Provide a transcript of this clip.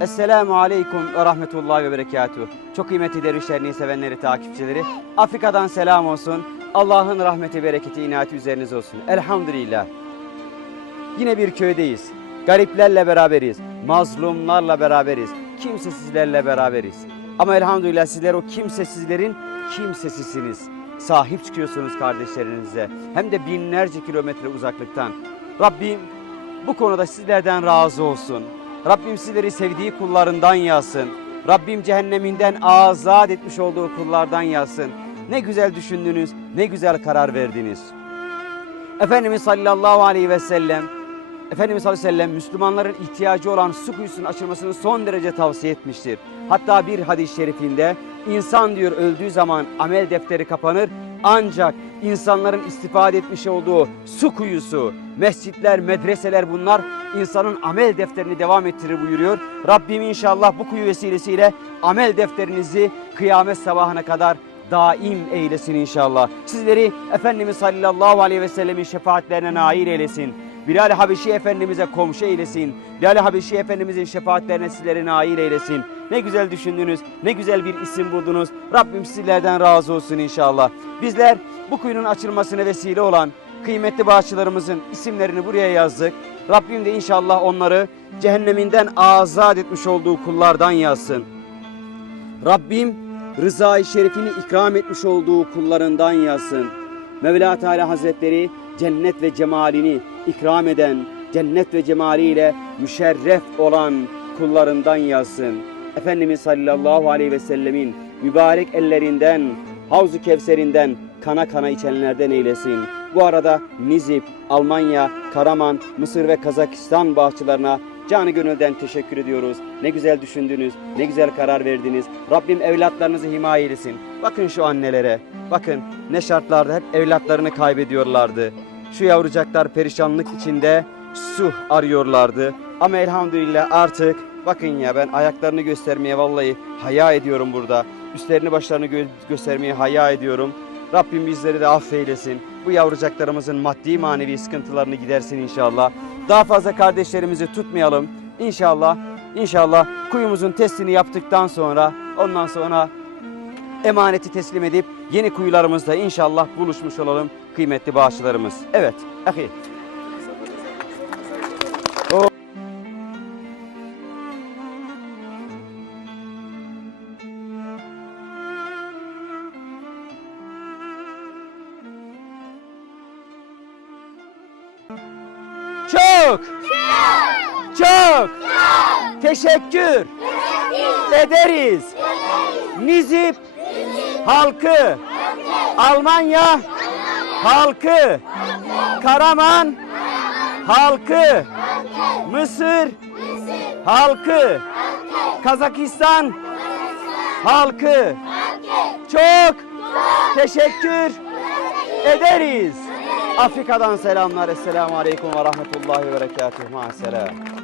Esselamu Aleyküm ve Rahmetullahi ve Berekatuhu. Çok kıymetli dervişlerini sevenleri, takipçileri. Afrika'dan selam olsun. Allah'ın rahmeti, bereketi, inayeti üzerinize olsun. Elhamdülillah. Yine bir köydeyiz. Gariplerle beraberiz. Mazlumlarla beraberiz. Kimsesizlerle beraberiz. Ama elhamdülillah sizler o kimsesizlerin kimsesizsiniz. Sahip çıkıyorsunuz kardeşlerinize. Hem de binlerce kilometre uzaklıktan. Rabbim bu konuda sizlerden razı olsun. Rabbim sizleri sevdiği kullarından yazsın. Rabbim cehenneminden azat etmiş olduğu kullardan yazsın. Ne güzel düşündünüz, ne güzel karar verdiniz. Efendimiz sallallahu aleyhi ve sellem Efendimiz sallallahu aleyhi ve sellem Müslümanların ihtiyacı olan su kuyusunun açılmasını son derece tavsiye etmiştir. Hatta bir hadis-i şerifinde insan diyor öldüğü zaman amel defteri kapanır ancak insanların istifade etmiş olduğu su kuyusu, mescitler, medreseler bunlar insanın amel defterini devam ettirir buyuruyor. Rabbim inşallah bu kuyu vesilesiyle amel defterinizi kıyamet sabahına kadar daim eylesin inşallah. Sizleri Efendimiz sallallahu aleyhi ve sellemin şefaatlerine nail eylesin. Bilal Habeşi Efendimiz'e komşu eylesin. Bilal Habeşi Efendimiz'in şefaatlerine sizleri nail eylesin. Ne güzel düşündünüz, ne güzel bir isim buldunuz. Rabbim sizlerden razı olsun inşallah. Bizler bu kuyunun açılmasına vesile olan kıymetli bağışçılarımızın isimlerini buraya yazdık. Rabbim de inşallah onları cehenneminden azat etmiş olduğu kullardan yazsın. Rabbim rızayı şerifini ikram etmiş olduğu kullarından yazsın. Mevla Teala Hazretleri cennet ve cemalini ikram eden, cennet ve cemaliyle müşerref olan kullarından yazsın. Efendimiz sallallahu aleyhi ve sellemin mübarek ellerinden, Havzu Kevser'inden kana kana içenlerden eylesin. Bu arada Nizip, Almanya, Karaman, Mısır ve Kazakistan bağışçılarına canı gönülden teşekkür ediyoruz. Ne güzel düşündünüz, ne güzel karar verdiniz. Rabbim evlatlarınızı himaye eylesin. Bakın şu annelere, bakın ne şartlarda hep evlatlarını kaybediyorlardı. Şu yavrucaklar perişanlık içinde su arıyorlardı. Ama elhamdülillah artık bakın ya ben ayaklarını göstermeye vallahi haya ediyorum burada. Üstlerini başlarını gö- göstermeye haya ediyorum. Rabbim bizleri de affeylesin. Bu yavrucaklarımızın maddi manevi sıkıntılarını gidersin inşallah. Daha fazla kardeşlerimizi tutmayalım. İnşallah, inşallah kuyumuzun testini yaptıktan sonra ondan sonra emaneti teslim edip yeni kuyularımızda inşallah buluşmuş olalım kıymetli bağışçılarımız. Evet, ahi. Çok, çok, teşekkür. Ederiz. Nizip. Halkı, Almanya. Halkı, Karaman. Halkı, Mısır. Halkı, Kazakistan. Halkı. Çok. Teşekkür. Ederiz. Afrika'dan selamlar. Esselamu Aleyküm ve Rahmetullahi ve Berekatuhu. Ma'asselam.